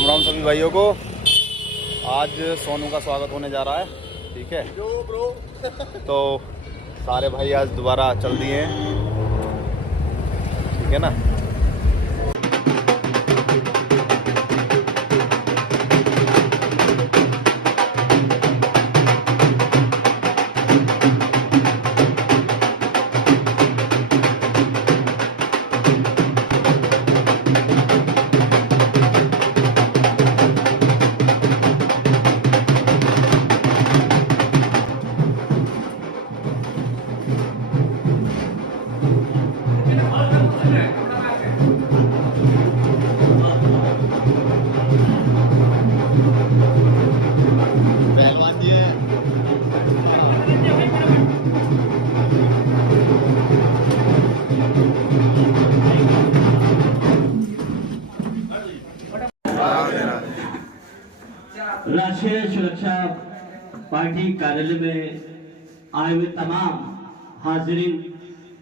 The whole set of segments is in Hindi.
राम राम सभी भाइयों को। आज सोनू का स्वागत होने जा रहा है, ठीक है। तो सारे भाई आज दोबारा चल दिए हैं, ठीक है ना। राष्ट्रीय सुरक्षा पार्टी कार्यालय में आए हुए तमाम हाजिरीन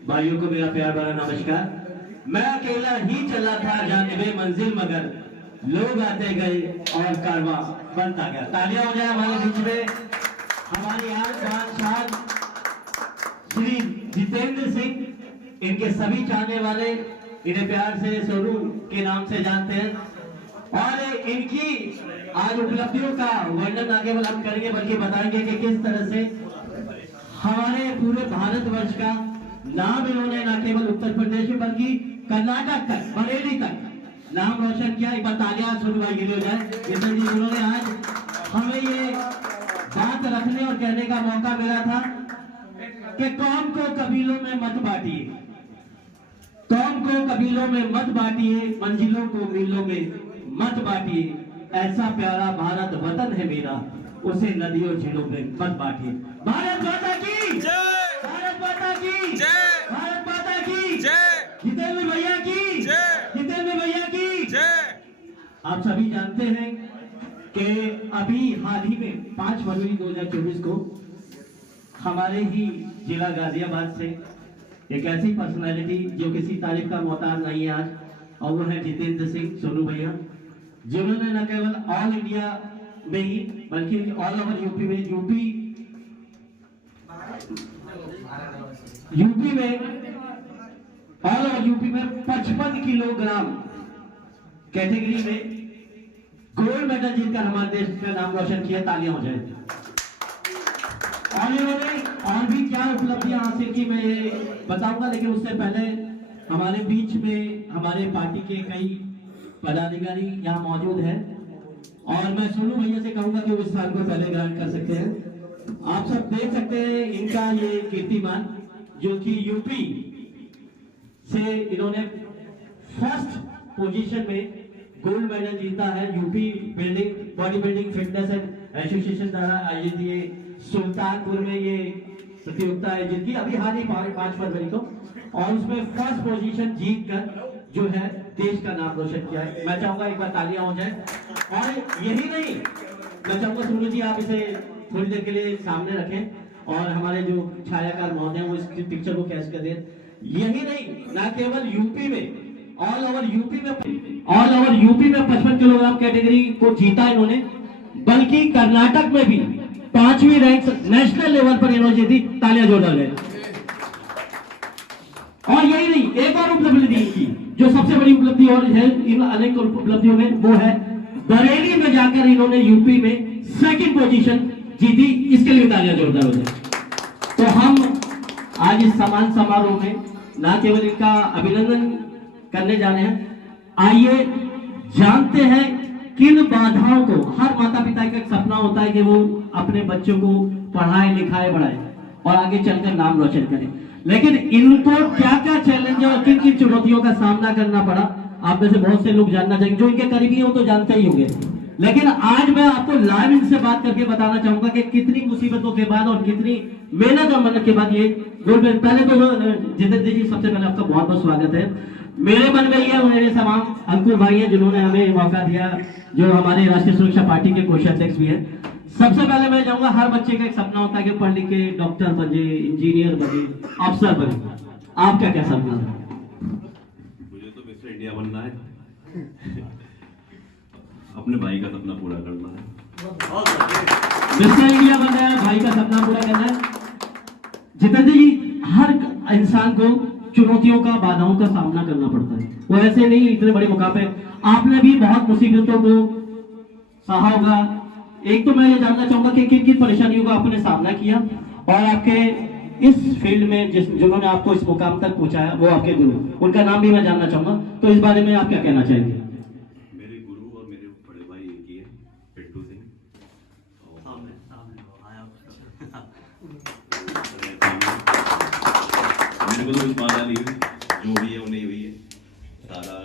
भाइयों को मेरा प्यार भरा नमस्कार। मैं अकेला ही चला था जानिबे मंजिल, मगर लोग आते गए और कारवां बनता गया। तालियां हो जाए हमारे बीच में हमारी आज श्री जितेंद्र सिंह, इनके सभी चाहने वाले इन्हें प्यार से सोनू के नाम से जानते हैं। और इनकी आज उपलब्धियों का वर्णन आगे वाला हम करेंगे, बल्कि बताएंगे कि किस तरह से हमारे पूरे भारतवर्ष का नाम इन्होंने न केवल उत्तर प्रदेश में बल्कि कर्नाटक तक, बरेली तक नाम रोशन किया। एक बार तालियां सोनू भाई के लिए हो जाए, जिन्होंने आज हमें ये बात रखने और कहने का मौका मिला था कि कौम को कबीलों में मत बांटिए, कौम को कबीलों में मत बांटिए, मंजिलों को मीलों में मत बांटिए। ऐसा प्यारा भारत वतन है मेरा, उसे नदियों झीलों में मत बांटिए। भारत माता की जय, भारत माता की जय, भारत माता की जय, जितेंद्र भैया की जय, जितेंद्र भैया की जय। आप सभी जानते हैं कि अभी हाल ही में 5 फरवरी 2024 को हमारे ही जिला गाजियाबाद से एक ऐसी पर्सनालिटी जो किसी तारीफ का मोहताज नहीं है आज, और वो है जितेंद्र सिंह सोनू भैया, जिन्होंने न केवल ऑल इंडिया में ही बल्कि ऑल ओवर यूपी में ऑल ओवर यूपी में 55 किलोग्राम कैटेगरी में गोल्ड मेडल जीतकर हमारे देश का नाम रोशन किया। तालियां हो जाए। और इन्होंने और भी क्या उपलब्धियां हासिल की मैं ये बताऊंगा, लेकिन उससे पहले हमारे बीच में हमारे पार्टी के कई पदाधिकारी यहाँ मौजूद हैं, और मैं सोनू भैया से कहूंगा कि वो इस साल को पहले ग्रांट कर सकते हैं। आप सब देख सकते हैं इनका ये कीर्तिमान, जो कि यूपी से इन्होंने फर्स्ट पोजीशन में गोल्ड मेडल जीता है। UP body building fitness and association द्वारा आयोजित ये सुल्तानपुर में ये प्रतियोगिता आयोजित की अभी हाल ही 5 फरवरी को, और उसमें फर्स्ट पोजीशन जीत कर जो है देश का नाम रोशन किया है। मैं चाहूंगा एक बार तालियां हो जाए। और यही नहीं, मैं चाहूंगा सोनू जी आप इसे थोड़ी देर के लिए सामने रखें और हमारे जो छायाकार महोदय वो इस पिक्चर को कैच कर दें। यही नहीं, ना केवल यूपी में ऑल ओवर यूपी में 55 किलोग्राम कैटेगरी को जीता इन्होंने, बल्कि कर्नाटक में भी 5वीं रैंक नेशनल लेवल पर इन्होंने जीती। तालियां जोड़ा जाए। और यही नहीं, एक और उपलब्धि की जो सबसे बड़ी उपलब्धि और है इन अनेक उपलब्धियों में, वो है बरेली में जाकर इन्होंने यूपी में 2nd पोजीशन जीती। इसके लिए तालियां जोरदार हो जाए। तो हम आज इस सम्मान समारोह में ना केवल इनका अभिनंदन करने जा रहे हैं, आइए जानते हैं किन बाधाओं को हर माता पिता का एक सपना होता है कि वो अपने बच्चों को पढ़ाए लिखाए बढ़ाए और आगे चलकर नाम रोशन करें, लेकिन इनको क्या क्या चैलेंज और किन किन चुनौतियों का सामना करना पड़ा। आप में से बहुत से लोग जानना चाहेंगे, जो इनके करीबी हो तो जानते ही होंगे, लेकिन आज मैं आपको लाइव इनसे बात करके बताना चाहूंगा कि कितनी मुसीबतों के बाद और कितनी मेहनत और मेहनत के बाद ये गोल्ड मेडल। पहले तो जितेंद्र जी, सबसे पहले आपका बहुत बहुत स्वागत है। मेरे मन में ये मेरे तमाम अंकुर भाई हैं जिन्होंने हमें मौका दिया, जो हमारे राष्ट्रीय सुरक्षा पार्टी के कोष अध्यक्ष भी है। सबसे पहले मैं चाहूंगा, हर बच्चे का एक सपना होता है कि पढ़ लिख के डॉक्टर बने, इंजीनियर बने, अफसर बने। आपका क्या सपना है? मुझे तो मिस्टर इंडिया बनना है। अपने भाई का सपना पूरा करना है। मिस्टर इंडिया बनना है, भाई का सपना पूरा करना है। जितेंद्र जी, हर इंसान को चुनौतियों का, बाधाओं का सामना करना पड़ता है। वो ऐसे नहीं, इतने बड़े मुकाम पे आपने भी बहुत मुसीबतों को सहा होगा। एक तो मैं ये जानना चाहूंगा कि किन किन परेशानियों का आपने सामना किया, और आपके इस फील्ड में जिन्होंने आपको इस मुकाम तक पहुंचाया, वो आपके गुरु, उनका नाम भी मैं जानना चाहूंगा। तो इस बारे में आप क्या कहना चाहेंगे? मेरे गुरु और मेरे बड़े भाई एक ही है, पिट्टू सिंह। मेरे को तो कुछ बाधा नहीं हुई, जो भी है वो नहीं हुई है, सारा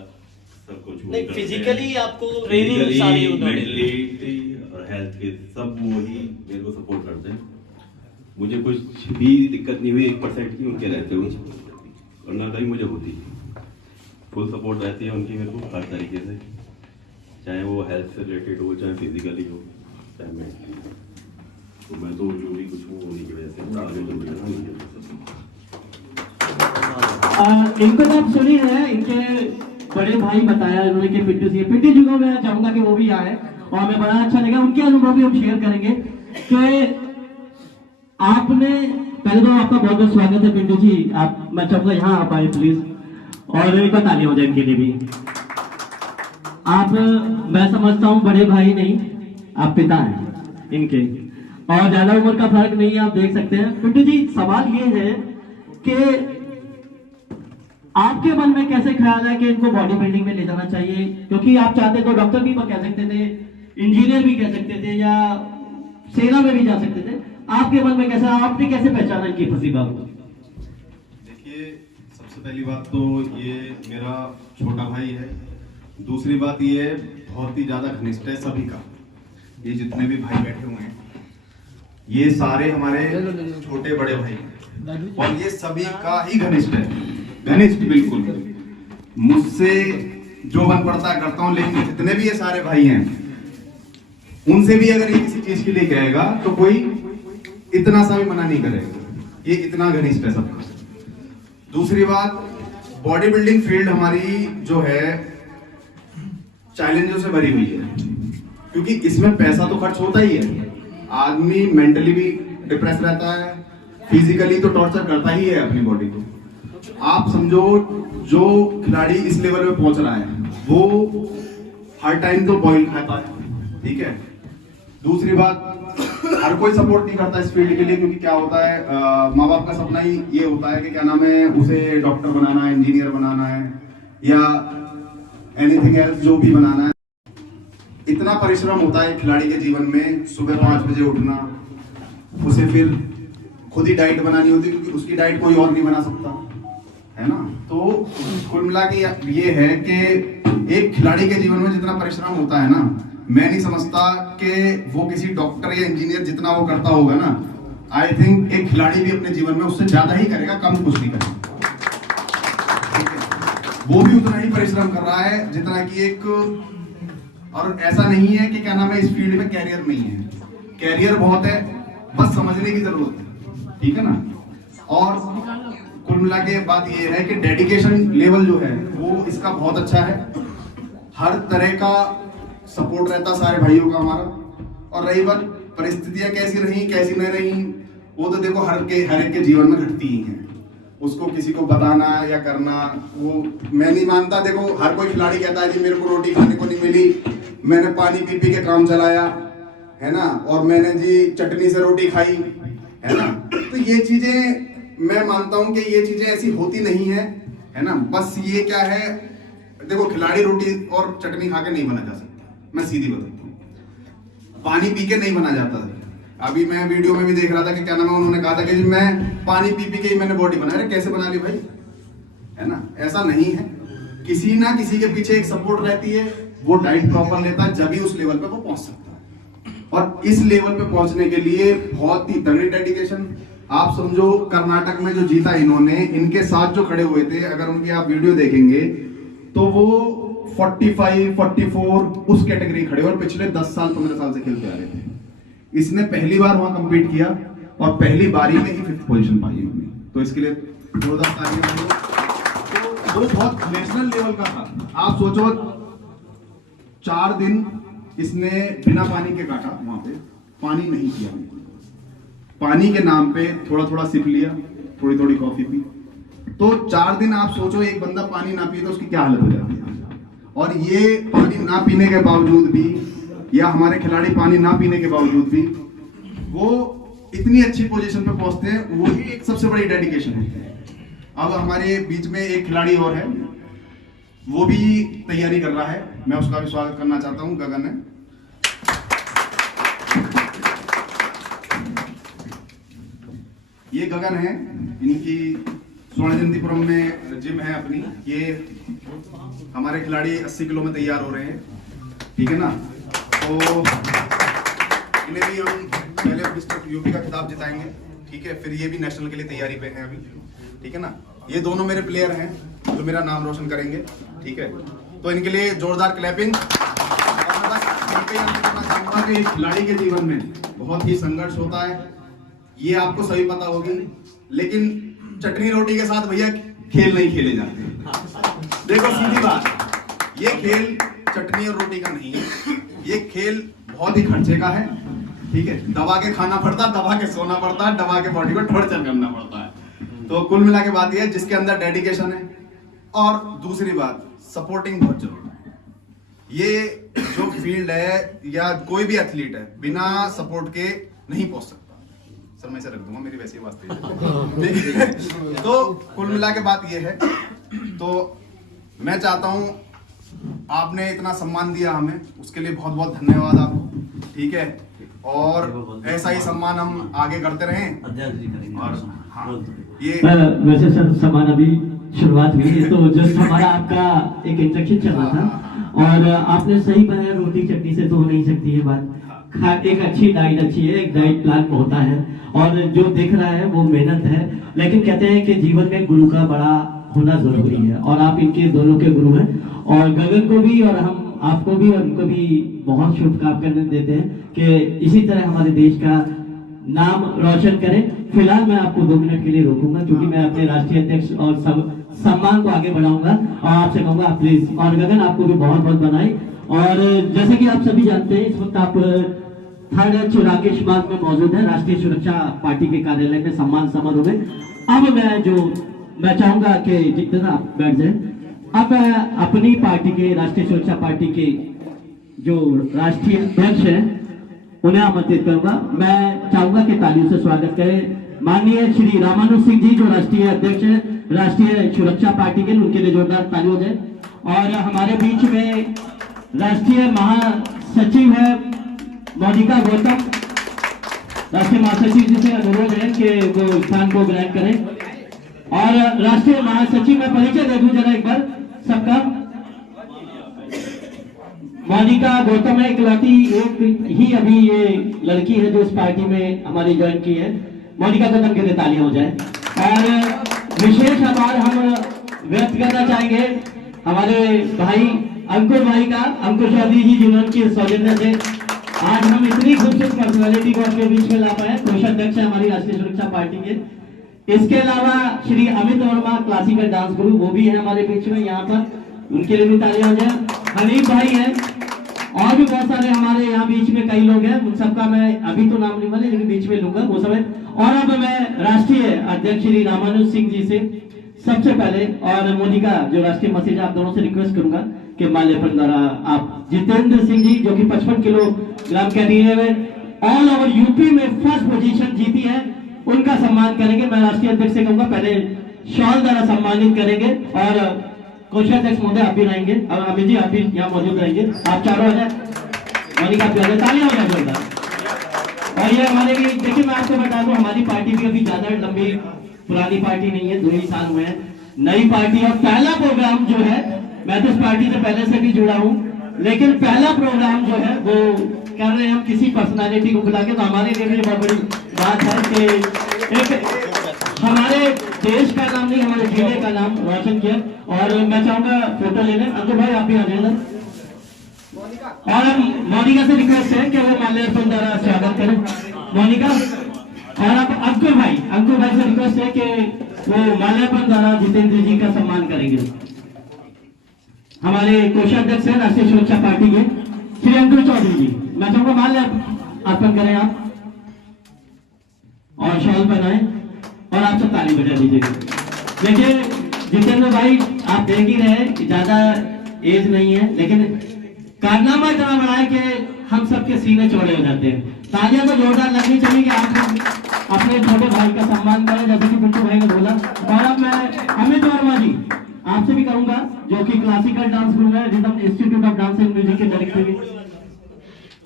सब कुछ नहीं, फिजिकली आपको ट्रेनिंग सारी उन्होंने, मेंटली और हेल्थ के सब वो ही मेरे को सपोर्ट करते हैं। मुझे कुछ भी दिक्कत नहीं हुई 1% की उनके रहते हुए, और ना कहीं मुझे होती। फुल सपोर्ट रहती है उनकी मेरे को हर तरीके से, चाहे वो हेल्थ से रिलेटेड हो, चाहे फिजिकली हो, चाहे मेंटली। तो मैं तो जो भी कुछ हूँ उन्हीं की वजह से आगे जो मिला इनको तो आप सुनी है, इनके बड़े भाई बताया इन्होंने कि पिट्टू जी को मैं चाहूंगा कि वो भी आए, और हमें बड़ा अच्छा लगा, उनके अनुभव भी हम शेयर करेंगे। कि आपने, पहले तो आपका बहुत बहुत स्वागत है पिंटू जी, आप, मैं चाहूंगा यहाँ आप आए प्लीज, और एक बार तालियां हो जाए इनके लिए भी। आप, मैं समझता हूँ बड़े भाई नहीं, आप पिता हैं इनके, और ज्यादा उम्र का फर्क नहीं है, आप देख सकते हैं। पिंटू जी, सवाल ये है कि आपके मन में कैसे ख्याल है कि इनको बॉडी बिल्डिंग में ले जाना चाहिए? क्योंकि आप चाहते तो डॉक्टर भी कह सकते थे, इंजीनियर भी कह सकते थे, या सेना में भी जा सकते थे। आपके मन में कैसा, आपने कैसे पहचाना इनकी प्रतिभा को? देखिए, सबसे पहली बात तो ये मेरा छोटा भाई है। दूसरी बात ये बहुत ही ज्यादा घनिष्ठ है सभी का। ये जितने भी भाई बैठे हुए हैं, ये सारे हमारे छोटे बड़े भाई हैं, और ये सभी का ही घनिष्ठ है, घनिष्ठ बिल्कुल। मुझसे जो मन पड़ता करता हूँ, लेकिन जितने भी ये सारे भाई हैं, उनसे भी अगर ये किसी चीज के लिए कहेगा तो कोई इतना सा भी मना नहीं करेगा। ये इतना घनिष्ठ है सबका। दूसरी बात, बॉडी बिल्डिंग फील्ड हमारी जो है चैलेंजों से भरी हुई है, क्योंकि इसमें पैसा तो खर्च होता ही है। आदमी मेंटली भी डिप्रेस रहता है, फिजिकली तो टॉर्चर करता ही है अपनी बॉडी को। आप समझो, जो खिलाड़ी इस लेवल पे पहुंच रहा है, वो हर टाइम तो बॉइल खाता है, ठीक है। दूसरी बात, हर कोई सपोर्ट नहीं करता इस फील्ड के लिए, क्योंकि क्या होता है, माँ बाप का सपना ही ये होता है कि क्या नाम है, उसे डॉक्टर बनाना है, इंजीनियर बनाना है, या एनीथिंग एल्स जो भी बनाना है। इतना परिश्रम होता है खिलाड़ी के जीवन में, सुबह 5 बजे उठना, उसे फिर खुद ही डाइट बनानी होती है, क्योंकि उसकी डाइट कोई और नहीं बना सकता, है ना। तो कुल मिला के ये है कि एक खिलाड़ी के जीवन में जितना परिश्रम होता है ना, मैं नहीं समझता कि वो किसी डॉक्टर या इंजीनियर जितना वो करता होगा ना, आई थिंक एक खिलाड़ी भी अपने जीवन में उससे ज्यादा ही करेगा, कम कुछ नहीं करेगा। वो भी उतना ही परिश्रम कर रहा है जितना कि एक, और ऐसा नहीं है कि क्या नाम है, इस फील्ड में कैरियर नहीं है, कैरियर बहुत है, बस समझने की जरूरत है, ठीक है ना। और कुल मिला के बात ये है कि डेडिकेशन लेवल जो है वो इसका बहुत अच्छा है, हर तरह का सपोर्ट रहता सारे भाइयों का हमारा। और रही बात परिस्थितियां कैसी रही कैसी नहीं रही, वो तो देखो हर एक के जीवन में घटती ही हैं, उसको किसी को बताना या करना वो मैं नहीं मानता। देखो हर कोई खिलाड़ी कहता है जी मेरे को रोटी खाने को नहीं मिली, मैंने पानी पी पी के काम चलाया, है ना, और मैंने जी चटनी से रोटी खाई, है ना। तो ये चीजें मैं मानता हूं कि ये चीजें ऐसी होती नहीं है, है ना। बस ये क्या है, देखो खिलाड़ी रोटी और चटनी खा के नहीं बना जा सकता, मैं सीधी बताता हूँ, पानी पी के नहीं बना जाता। अभी मैं वीडियो में भी देख रहा था कि क्या नाम है, उन्होंने कहा था कि मैं पानी पी पी के ही मैंने बॉडी बनाई। कैसे बना ली भाई, है ना, ऐसा नहीं है। किसी ना किसी के पीछे एक सपोर्ट रहती है, वो डाइट प्रॉपर लेता है, जब ही उस लेवल पे वो पहुंच सकता है। और इस लेवल पे पहुंचने के लिए बहुत ही तगड़ी डेडिकेशन। आप समझो कर्नाटक में जो जीता इन्होंने, इनके साथ जो खड़े हुए थे, अगर उनकी आप वीडियो देखेंगे तो वो 45, 44 उस कैटेगरी खड़े, और पिछले 10 साल 15 साल से खेलते आ रहे थे। इसने पहली बार वहां कंपीट किया और पहली बारी में ही 5th पोजीशन पाई इन्होंने, तो इसके लिए जोरदार तालियां। तो वो बहुत नेशनल लेवल का था। आप सोचो 4 दिन इसने बिना पानी के काटा, वहां पे पानी नहीं किया, पानी के नाम पे थोड़ा थोड़ा सिप लिया, थोड़ी थोड़ी कॉफी पी। तो 4 दिन आप सोचो एक बंदा पानी ना पिए तो उसकी क्या हालत हो जाती है। और ये पानी ना पीने के बावजूद भी, या हमारे खिलाड़ी पानी ना पीने के बावजूद भी वो इतनी अच्छी पोजीशन पे पहुंचते हैं, वो ही एक सबसे बड़ी डेडिकेशन है। अब हमारे बीच में एक खिलाड़ी और है, वो भी तैयारी कर रहा है, मैं उसका भी स्वागत करना चाहता हूं। गगन है, ये गगन है, इनकी स्वर्णजयंतीपुरम में जिम है अपनी। ये हमारे खिलाड़ी 80 किलो में तैयार हो रहे हैं, ठीक है ना। तो इन्हें भी हम पहले मिस्टर यूपी का खिताब जिताएंगे, ठीक है, फिर ये भी नेशनल के लिए तैयारी पे हैं अभी, ठीक है ना। ये दोनों मेरे प्लेयर हैं जो मेरा नाम रोशन करेंगे, ठीक है। तो इनके लिए जोरदार क्लैपिंग। और मैं बस यहीं पे अंत करना चाहूंगा कि एक खिलाड़ी के जीवन में बहुत ही संघर्ष होता है, ये आपको सभी पता होगी, लेकिन चटनी रोटी के साथ भैया खेल नहीं खेले जाते। देखो सीधी बात, ये खेल चटनी और रोटी का नहीं है, ये खेल बहुत ही खर्चे का है, ठीक है। दबा के खाना पड़ता, दबा के सोना पड़ता है, दबा के बॉडी को टॉर्चर करना पड़ता है। तो कुल मिला के बात यह है, जिसके अंदर डेडिकेशन है और दूसरी बात सपोर्टिंग बहुत जरूरी है। ये जो फील्ड है या कोई भी एथलीट है, बिना सपोर्ट के नहीं पहुंच सकता। सर मैं इसे रख दूंगा, मेरी वैसी बात ठीक है। तो कुल मिला के बात ये है, तो मैं चाहता हूं, आपने इतना सम्मान दिया हमें, उसके लिए बहुत बहुत धन्यवाद आपको, ठीक है। और ऐसा ही सम्मान हम आगे करते रहें। और हाँ, ये वैसे सर सम्मान अभी शुरुआत हुई है, तो जस्ट हमारा आपका एक इंस्ट्रक्शन चल रहा था, और आपने सही बताया, रोटी चटनी से तो हो नहीं सकती है बात। एक अच्छी डाइट अच्छी है, एक डाइट प्लान होता है, और जो दिख रहा है वो मेहनत है। लेकिन कहते हैं कि जीवन में गुरु का बड़ा होना जरूरी है, और आप इनके दोनों के गुरु हैं। और गगन को भी और हम आपको भी और उनको भी बहुत शुभकामनाएं देते हैं कि इसी तरह हमारे देश का नाम रोशन करें। फिलहाल मैं आपको 2 मिनट के लिए रोकूंगा, क्योंकि मैं अपने राष्ट्रीय अध्यक्ष और सम्मान को आगे बढ़ाऊंगा, और आपसे कहूंगा प्लीज। और गगन आपको भी बहुत बहुत बधाई। और जैसे कि आप सभी जानते हैं, इस वक्त आप 3rd चिराकेश मार्ग में मौजूद है, राष्ट्रीय सुरक्षा पार्टी के कार्यालय में सम्मान समारोह में। अब मैं चाहूंगा कि जितना आप बैठ जाए, अब मैं अपनी पार्टी के, राष्ट्रीय सुरक्षा पार्टी के जो राष्ट्रीय अध्यक्ष हैं उन्हें आमंत्रित करूंगा। मैं चाहूंगा कि तालियों से स्वागत करें माननीय श्री रामानुज सिंह जी, जो राष्ट्रीय अध्यक्ष है राष्ट्रीय सुरक्षा पार्टी के, उनके लिए जोरदार ताली हो जाए। और हमारे बीच में राष्ट्रीय महासचिव है मोनिका गौतम, राष्ट्रीय महासचिव जी से अनुरोध है कि वो स्थान को ग्रहण करें। और राष्ट्रीय महासचिव में परिचय दे दूं जरा एक बार सबका। मोनिका गौतम है, इकलौती एक ही अभी ये लड़की है जो इस पार्टी में हमारी ज्वाइन की है। मोनिका गौतम के लिए तालियां हो जाए। और विशेष आभार हम व्यक्त करना चाहेंगे हमारे भाई अंकुर भाई का, अंकुर चौधरी जी, जिन्होंने सौजन्य से आज हम इतनी खूबसूरत पर्सनालिटी को अपने बीच में ला पाए। कोषाध्यक्ष है हमारी राष्ट्रीय सुरक्षा पार्टी के। इसके अलावा श्री अमित वर्मा, क्लासिकल डांस गुरु, वो भी है हमारे बीच में यहाँ पर, उनके लिए भी तालियां हो जाए। हनीफ भाई है, और भी बहुत सारे हमारे यहाँ बीच में कई लोग हैं, उन सबका मैं अभी तो नाम नहीं बोले, लेकिन बीच में लूंगा वो समय। और अब मैं राष्ट्रीय अध्यक्ष श्री रामानुज सिंह जी से सबसे पहले, और मोनिका जो राष्ट्रीय मैसेज, आप दोनों से रिक्वेस्ट करूंगा कि माल्यार्पण द्वारा आप जितेंद्र सिंह जी, जो कि 55 किलोग्राम कैटेगरी में ऑल ओवर यूपी में फर्स्ट पोजीशन जीती है, उनका सम्मान करेंगे। मैं राष्ट्रीय अध्यक्ष से कहूंगा पहले शॉल द्वारा सम्मानित करेंगे। और कोषाध्यक्ष महोदय आप भी रहेंगे, और अमित जी आप भी यहाँ मौजूद रहेंगे, आप चारों आ जाए। मोनिका आप तालियां हो जाए जोरदार। और ये हमारे भी देखिए, मैं आपको बता दूं, हमारी पार्टी भी अभी ज्यादा लंबी पुरानी पार्टी नहीं है, 2 ही साल हुए हैं, नई पार्टी। और पहला प्रोग्राम जो है, मैं तो इस पार्टी से पहले से भी जुड़ा हूँ, लेकिन पहला प्रोग्राम जो है वो कर रहे हैं हम किसी पर्सनालिटी को बुला के। तो हमारे लिए भी बहुत बड़ी बात है कि एक हमारे देश का नाम नहीं, हमारे जिले का नाम रोशन किया। और मैं चाहूंगा फोटो लेने, अंकुर भाई आप भी आ जाए। और मोनिका से रिक्वेस्ट है कि वो माल्यार्पण द्वारा स्वागत करें मोनिका। और अब अंकुर भाई से रिक्वेस्ट है कि वो माल्यार्पण द्वारा जितेंद्र जी का सम्मान करेंगे। हमारे कोषाध्यक्ष है राष्ट्रीय सुरक्षा पार्टी के श्री अंकुर चौधरी जी, मैं चाहूंगा माल्य अर्पण करें आप और शॉल पहनाएं और आप सब ताली बजा दीजिएगा। देखिए जितेंद्र भाई, आप देख ही रहे हैं कि ज्यादा एज नहीं है, लेकिन कारनामा इतना बड़ा है कि हम सबके सीने चौड़े हो जाते हैं। तालियां तो जोरदार लगनी चाहिए कि आप अपने छोटे भाई का सम्मान करें, जैसे कि पिंटू भाई ने बोला। और अब मैं अमित वर्मा जी आपसे भी कहूंगा, जो कि क्लासिकल डांस गुरु है, rhythm institute of dance and music के डायरेक्टर भी,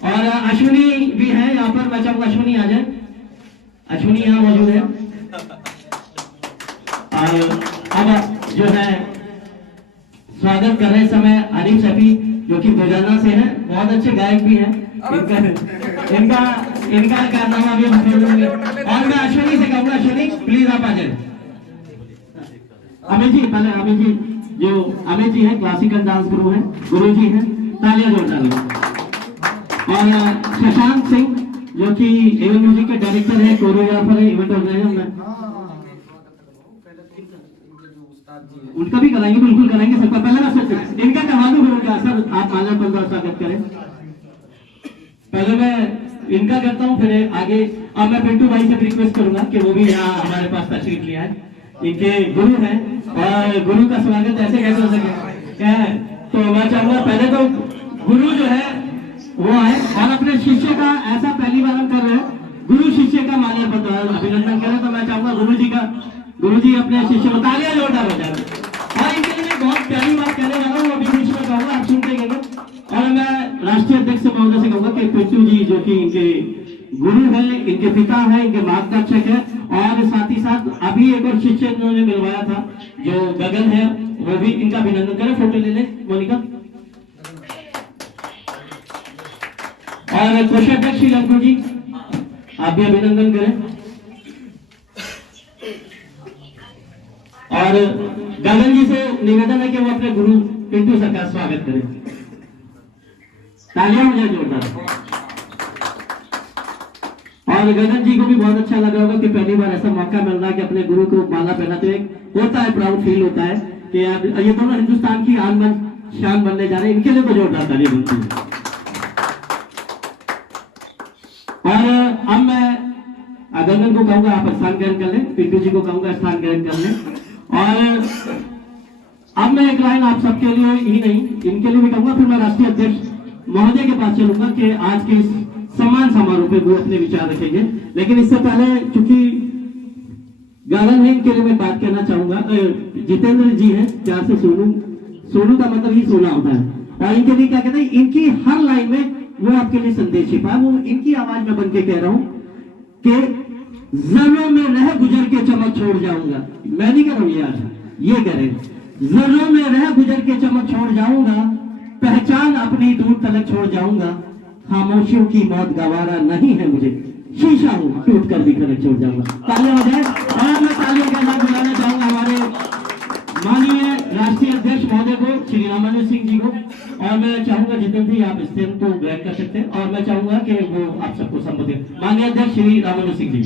और अश्विनी भी है यहाँ पर। मैं चाहूंगा अश्विनी आ जाए, अश्विनी यहाँ मौजूद है। और अब जो है स्वागत कर रहे समय आरिफ शफी, जो कि भोजाना से हैं, बहुत अच्छे गायक भी हैं। इनका कारनामा भी हम खोलेंगे। और मैं अश्विनी से कहूंगा, अश्विनी प्लीज आप आ जाए। अमित जी, पहले अमित जी, जो अमित जी हैं क्लासिकल डांस गुरु हैं, गुरु जी हैं, तालियां जोरदार। और शशांक सिंह, जो कि एवन म्यूजिक के डायरेक्टर है, कोरियोग्राफर है, इवेंट ऑर्गेनाइजर में, उनका भी कराएंगे, बिल्कुल कराएंगे सबका। पहले मैं इनका करवा दूं गुरु का सर, आप माल्यार्पण का स्वागत करें। पहले मैं इनका करता हूं, फिर आगे। अब मैं पिंटू भाई से रिक्वेस्ट करूंगा कि वो भी यहाँ हमारे पास तशरीफ लिया है। इनके गुरु हैं और गुरु का स्वागत ऐसे कैसे हो सके। तो मैं चाहूंगा पहले तो गुरु जो है वो आए और अपने शिष्य का, ऐसा पहली बार हम कर रहे हैं, गुरु शिष्य का माल्यार्पण अभिनंदन करें। तो मैं चाहूंगा गुरु जी अपने शिष्य को तालियां जोरदार हो जाए। और इनके लिए बहुत प्यारी बात कहने जा रहा हूँ, अभी बीच में कहूंगा, आप सुनते गए। और मैं राष्ट्रीय अध्यक्ष महोदय से कहूंगा कि पिंटू जी, जो कि इनके गुरु हैं, इनके पिता हैं, इनके मार्गदर्शक हैं, और साथ ही साथ अभी एक और शिष्य इन्होंने मिलवाया था जो गगन है, वो भी इनका अभिनंदन करें। फोटो ले ले मोनिका। और कोषाध्यक्ष श्री लंकू जी, आप भी अभिनंदन करें। और गगन जी से निवेदन है कि वो अपने गुरु पिंटू सर का स्वागत करें। तालियां हो जाए जोरदार। और गगन जी को भी बहुत अच्छा लगा होगा कि पहली बार ऐसा मौका मिल रहा है कि अपने गुरु को माला पहनाते हुए होता है, प्राउड फील होता है कि यार ये दोनों हिंदुस्तान की आन बान शान बनने जा रहे हैं। इनके लिए तो जोरदार तालियां बनती है। और अब मैं गगन को कहूंगा आप स्थान ग्रहण कर लें, पिंटू जी को कहूंगा स्थान ग्रहण कर लें। और अब मैं एक लाइन आप सबके लिए ही नहीं, इनके लिए भी कहूंगा, फिर मैं राष्ट्रीय अध्यक्ष महोदय के पास चलूंगा कि आज के इस सम्मान समारोह पे वो अपने विचार रखेंगे। लेकिन इससे पहले चूंकि गालन है, इनके लिए मैं बात करना चाहूंगा। जितेंद्र जी हैं, प्यार से सोनू का मतलब ही सोना होता है। और इनके लिए क्या कहते हैं, इनकी हर लाइन में वो आपके लिए संदेश छिपा है। वो इनकी आवाज में बन के कह रहा हूं कि जर्रों में रह गुजर के चमक छोड़ जाऊंगा। मैं नहीं कह रहा हूं ये, आज ये कह रहे हैं, जर्रों में रह गुजर के चमक छोड़ जाऊंगा, पहचान अपनी दूर तलक छोड़ जाऊंगा, खामोशियों की मौत गवारा नहीं है मुझे, शीशा हूं टूट कर भी खड़क छोड़ जाऊंगा। तालियां हो जाए। और मैं तालियों के साथ बुलाना चाहूंगा हमारे माननीय राष्ट्रीय अध्यक्ष महोदय को, श्री रामानुज सिंह जी को। और मैं चाहूंगा जितेंद्र जी आप स्थान को ग्रहण कर सकते हैं। और मैं चाहूंगा कि वो आप सबको संबोधित, माननीय अध्यक्ष श्री रामानुज सिंह जी।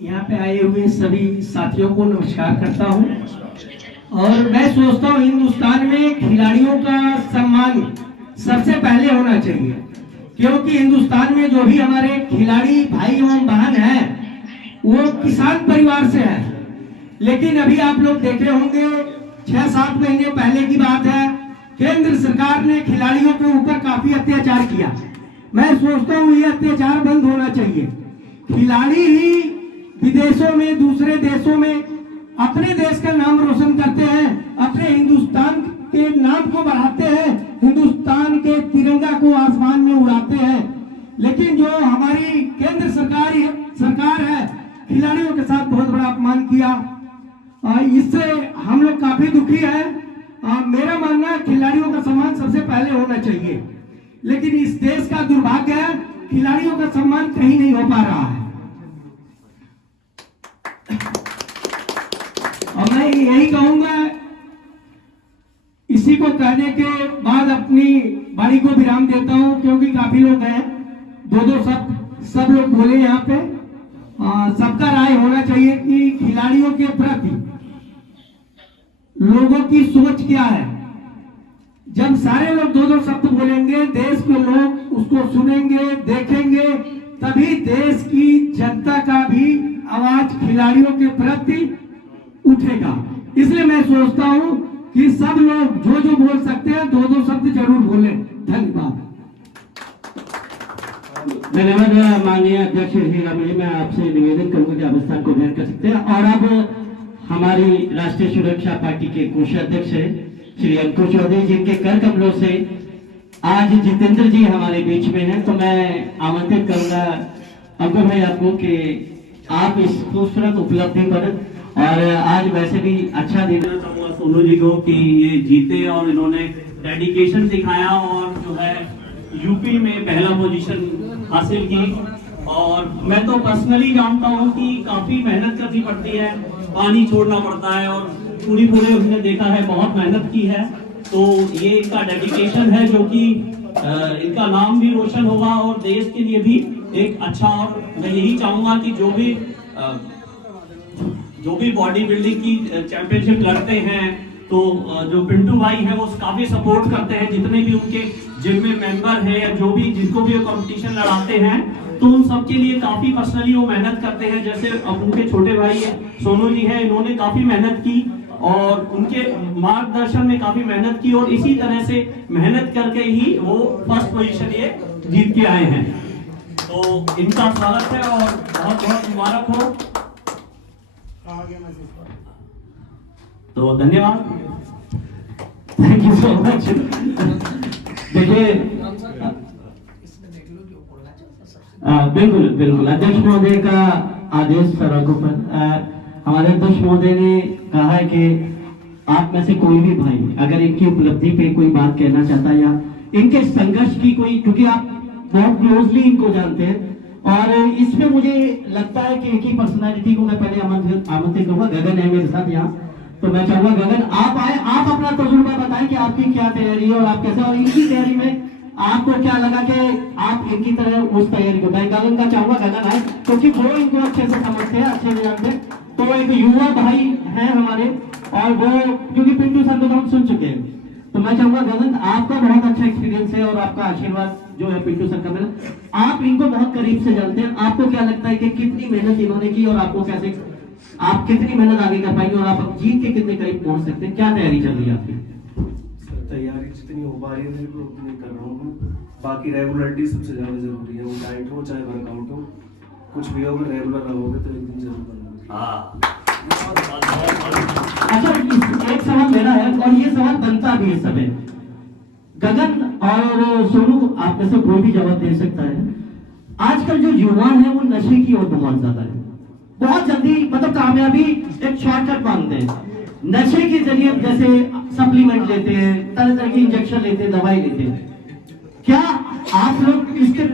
यहाँ पे आए हुए सभी साथियों को नमस्कार करता हूँ। और मैं सोचता हूँ हिंदुस्तान में खिलाड़ियों का सम्मान सबसे पहले होना चाहिए, क्योंकि हिंदुस्तान में जो भी हमारे खिलाड़ी भाई एवं बहन हैं वो किसान परिवार से हैं। लेकिन अभी आप लोग देखे होंगे 6-7 महीने पहले की बात है, केंद्र सरकार ने खिलाड़ियों के ऊपर काफी अत्याचार किया। मैं सोचता हूँ ये अत्याचार बंद होना चाहिए। खिलाड़ी ही विदेशों में, दूसरे देशों में अपने देश का नाम रोशन करते हैं, अपने हिंदुस्तान के नाम को बढ़ाते हैं, हिंदुस्तान के तिरंगा को आसमान में उड़ाते हैं। लेकिन जो हमारी केंद्र सरकार है, खिलाड़ियों के साथ बहुत बड़ा अपमान किया। इससे हम लोग काफी दुखी है। मेरा मानना है खिलाड़ियों का सम्मान सबसे पहले होना चाहिए, लेकिन इस देश का दुर्भाग्य है खिलाड़ियों का सम्मान कहीं नहीं हो पा रहा है। और मैं यही कहूंगा, इसी को कहने के बाद अपनी वाणी को विराम देता हूं, क्योंकि काफी लोग हैं, दो सब लोग बोले यहाँ पे। सबका राय होना चाहिए कि खिलाड़ियों के प्रति लोगों की सोच क्या है। जब सारे लोग दो दो शब्द बोलेंगे, देश के लोग उसको सुनेंगे, देखेंगे, तभी देश की जनता का भी आवाज खिलाड़ियों के प्रति उठेगा। इसलिए मैं सोचता हूं कि सब लोग जो जो बोल सकते हैं दो दो शब्द जरूर बोलें। धन्यवाद। धन्यवाद माननीय अध्यक्ष श्री रमेश, मैं आपसे निवेदन करूंगा कि आप स्थान को ग्रहण कर सकते हैं। और अब हमारी राष्ट्रीय सुरक्षा पार्टी के कोषाध्यक्ष है श्री अंकुर चौधरी, जिनके कर कमलों से आज जितेंद्र जी हमारे बीच में हैं, तो मैं आमंत्रित करूंगा अंकुर भाई आपको कि आप इस खूबसूरत उपलब्धि पर, और आज वैसे भी अच्छा दिन चाहूंगा सोनू जी को कि ये जीते और इन्होंने डेडिकेशन दिखाया और जो है यूपी में पहला पोजीशन हासिल की। और मैं तो पर्सनली जानता हूँ कि काफी मेहनत करनी पड़ती है, पानी छोड़ना पड़ता है, और पूरे उसने देखा है, बहुत मेहनत की है। तो ये इनका डेडिकेशन है जो कि इनका नाम भी रोशन होगा और देश के लिए भी एक अच्छा। और मैं यही चाहूंगा कि जो भी बॉडी बिल्डिंग की चैंपियनशिप लड़ते हैं, तो जो पिंटू भाई है वो काफी सपोर्ट करते हैं, जितने भी उनके जिम में मेंबर है या जो भी जिनको भी कंपटीशन लड़ाते हैं, तो उन सबके लिए काफी पर्सनली वो मेहनत करते हैं। जैसे अब उनके छोटे भाई है सोनू जी है, इन्होंने काफी मेहनत की और उनके मार्गदर्शन में काफी मेहनत की, और इसी तरह से मेहनत करके ही वो फर्स्ट पोजीशन ये जीत के आए हैं। तो इनका स्वागत है और बहुत बहुत मुबारक हो। तो धन्यवाद, थैंक यू सो मच। देखिए बिल्कुल बिल्कुल अध्यक्ष महोदय का आदेश सराखों पर। हमारे अध्यक्ष महोदय ने कहा है कि आप में से कोई भी भाई अगर इनकी उपलब्धि पे कोई बात कहना चाहता है या इनके संघर्ष की कोई, क्योंकि आप बहुत क्लोजली इनको जानते हैं, और इसमें मुझे लगता है कि एक ही पर्सनालिटी को मैं पहले आमंत्रित करूंगा। गगन है मेरे साथ यहाँ, तो मैं चाहूंगा गगन आप आए, आप अपना तजुर्बा बताएं कि आपकी क्या तैयारी है और आप कैसे, और इनकी तैयारी में आपको क्या लगा कि आप इनकी तरह उस तैयारी को। मैं गगन का चाहूंगा गगन आए, क्योंकि वो इनको अच्छे से समझते हैं, अच्छे से जानते हैं। तो एक युवा भाई हैं हमारे, और वो क्योंकि पिंटू सर को तो हम सुन चुके हैं, तो मैं चाहूंगा गगन आपका बहुत अच्छा एक्सपीरियंस है और आपका आशीर्वाद जो है पिंटू सर का मिला, आप इनको बहुत करीब से जानते हैं। आपको क्या लगता है कि कितनी मेहनत इन्होंने की और आपको कैसे, आप कितनी मेहनत आगे कर पाएंगे और आप जीत के कितने करीब पहुंच सकते हैं? क्या तैयारी चल रही है आपकी? तैयारी जितनी हो पा रही है मेरे को उतनी कर रहा हूँ। बाकी रेगुलरिटी सबसे ज़्यादा जरूरी है, वो डाइट हो चाहे वर्कआउट हो, कुछ भी हो, अगर रेगुलर रहोगे तो एक दिन जरूर बनोगे। अच्छा, एक सवाल मेरा है और ये सवाल बनता भी है सब है। गगन और सोनू आप में से कोई भी जवाब दे सकता है। आजकल जो युवा है वो नशे की ओर बहुत ज्यादा है, बहुत जल्दी मतलब कामयाबी एक शॉर्टकट मांगते हैं, नशे के जरिए जैसे सप्लीमेंट लेते हैं, तरह तरह के इंजेक्शन लेते हैं, दवाई लेते हैं। क्या आप लोग इसके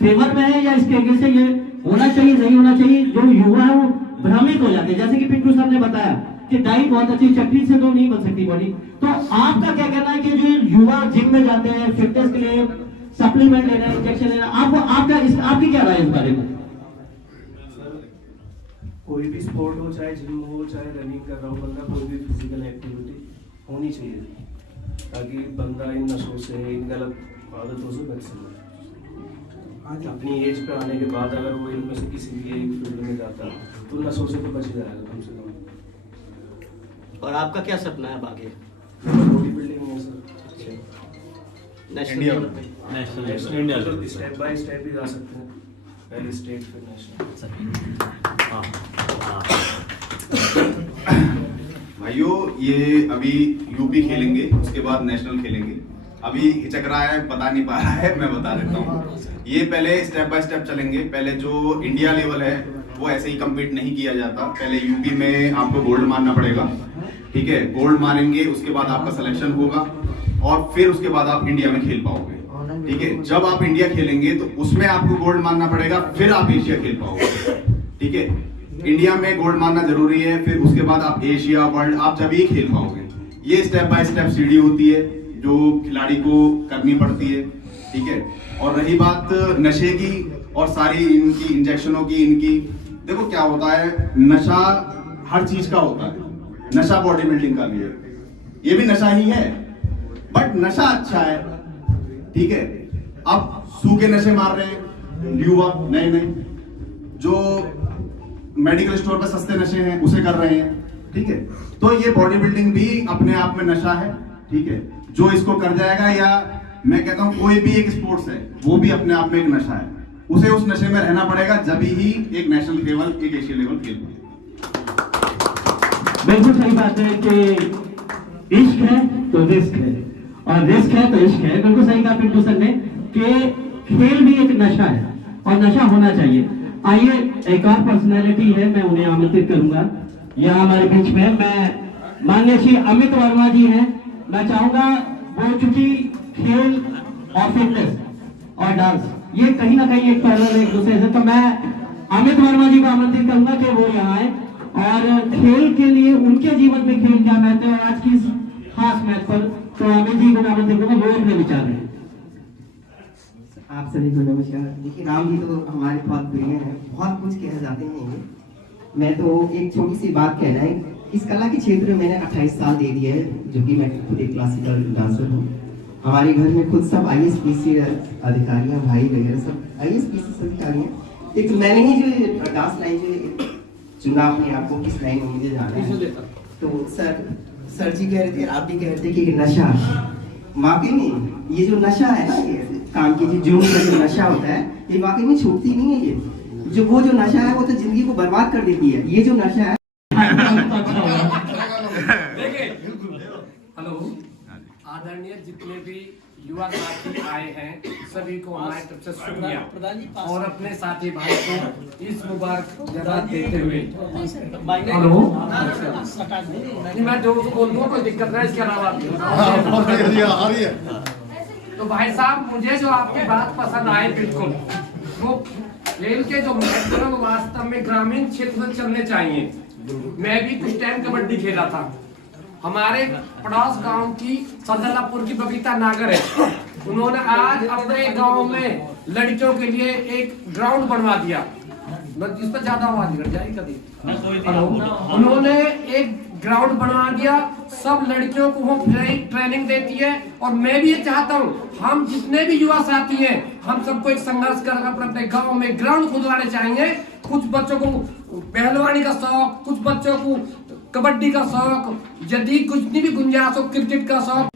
फेवर में है या इसके आगे से ये होना चाहिए नहीं होना चाहिए? जो युवा है वो भ्रमित हो जाते हैं, जैसे कि पिंटू साहब ने बताया कि डाइट बहुत अच्छी, चटनी से तो नहीं बन सकती बॉडी। तो आपका क्या कहना है कि जो युवा जिम में जाते हैं फिटनेस के लिए, सप्लीमेंट लेना है, इंजेक्शन लेना, आपकी क्या राय है इस बारे में? कोई भी स्पोर्ट हो, चाहे जिम हो, चाहे रनिंग कर रहा हो बंदा, कोई भी फिजिकल एक्टिविटी होनी चाहिए ताकि बंदा इन नशों से, इन गलत आदतों से बच सके। अपनी एज पे आने के बाद अगर वो इनमें से किसी भी एक फील्ड में जाता है तो नशों से तो बच जाएगा कम से कम। और आपका क्या सपना है आगे? बॉडी बिल्डिंग में sir national national step by step ही जा सकते हैं, पहले स्टेट फिर नेशनल। भाइयों ये अभी यूपी खेलेंगे, उसके बाद नेशनल खेलेंगे। अभी हिचक रहा है, बता नहीं पा रहा है, मैं बता देता हूँ। ये पहले स्टेप बाय स्टेप चलेंगे। पहले जो इंडिया लेवल है वो ऐसे ही कम्पीट नहीं किया जाता। पहले यूपी में आपको गोल्ड मारना पड़ेगा, ठीक है? गोल्ड मारेंगे, उसके बाद आपका सिलेक्शन होगा और फिर उसके बाद आप इंडिया में खेल पाओगे, ठीक है? जब आप इंडिया खेलेंगे तो उसमें आपको गोल्ड मारना पड़ेगा, फिर आप एशिया खेल पाओगे, ठीक है? इंडिया में गोल्ड मारना जरूरी है, फिर उसके बाद आप एशिया, वर्ल्ड, आप जब ही खेल पाओगे। ये स्टेप बाय स्टेप सीढ़ी होती है जो खिलाड़ी को करनी पड़ती है, ठीक है? और रही बात नशे की और सारी इनकी इंजेक्शनों की, इनकी देखो क्या होता है, नशा हर चीज का होता है। नशा बॉडी बिल्डिंग का भी है, ये भी नशा ही है, बट नशा अच्छा है, ठीक है। अब सूखे नशे मार रहे हैं युवा, नए नए जो मेडिकल स्टोर पर सस्ते नशे हैं उसे कर रहे हैं, ठीक है। तो ये बॉडी बिल्डिंग भी अपने आप में नशा है, ठीक है। जो इसको कर जाएगा, या मैं कहता हूं कोई भी एक स्पोर्ट्स है वो भी अपने आप में एक नशा है, उसे उस नशे में रहना पड़ेगा, जब ही एक नेशनल लेवल, एक एशिया लेवल खेल पाएगा। बिल्कुल सही बात है कि इश्क है तो रिस्क है, और रिस्क है तो इश्क है। बिल्कुल सही कहा पिंटू सर ने कि खेल भी एक नशा है और नशा होना चाहिए। आइए, एक और पर्सनैलिटी है, मैं उन्हें आमंत्रित करूंगा यहाँ हमारे बीच में। मैं माननीय श्री अमित वर्मा जी हैं। मैं चाहूंगा, वो चूंकि खेल और फिटनेस और डांस ये कहीं ना कहीं एक पैरेलल एक दूसरे से, तो मैं अमित वर्मा जी को आमंत्रित करूंगा कि वो यहाँ आए और खेल के लिए उनके जीवन में खेल क्या महत्व है और आज की इस खास मैच पर, तो अमित जी को आमंत्रित करूंगा, वो अपने विचार हैं। आप सभी को नमस्कार। देखिए, राम जी तो हमारे बहुत प्रिय हैं, बहुत कुछ कह जाते हैं ये। मैं तो एक छोटी सी बात कहना है, इस कला के क्षेत्र में मैंने 28 साल दे दिए है, जो कि मैं खुद एक क्लासिकल डांसर हूँ। हमारे घर में खुद सब IAS PC अधिकारी हैं, भाई वगैरह सब IAS PC अधिकारी हैं। एक मैंने ही जो डांस लाइन जो चुना अपने आप को, किस लाइन में मुझे जाना है, तो सर जी कह रहे थे, आप भी कह रहे थे कि नशा, वाकई में ये जो नशा है ना, ये काम की जुनून का जो नशा होता है, ये वाकई में छूटती नहीं है। ये जो वो जो नशा है वो तो जिंदगी को बर्बाद कर देती है। ये जो नशा है हेलो, आदरणीय जितने भी युवा साथी आए हैं सभी को हमारी तरफ से शुक्रिया, और अपने साथी भाई को इस मुबारक देते हुए। हेलो, नहीं मैं जो बोल दूँ कोई दिक्कत नहीं, इसके अलावा तो भाई साहब, मुझे जो आपकी बात पसंद आए बिल्कुल, वो खेल के जो महत्व है वो वास्तव में ग्रामीण क्षेत्र में चलने चाहिए। मैं भी कुछ टाइम कबड्डी खेला था। हमारे पड़ोस गांव की सरदलापुर की बबीता नागर है, उन्होंने आज अपने गांव में लड़कियों के लिए एक ग्राउंड बनवा दिया। इस पर ज्यादा आवाज निकल जाएगी कभी। उन्होंने एक ग्राउंड बनवा दिया, सब लड़कियों को वो ट्रेनिंग देती है। और मैं भी ये चाहता हूँ, हम जितने भी युवा साथी हैं, हम सबको एक संघर्ष कर अपने गांव में ग्राउंड खुदवाने चाहिए। कुछ बच्चों को पहलवानी का शौक, कुछ बच्चों को कबड्डी का शौक, यदि कुछ भी गुंजाइश हो क्रिकेट का शौक।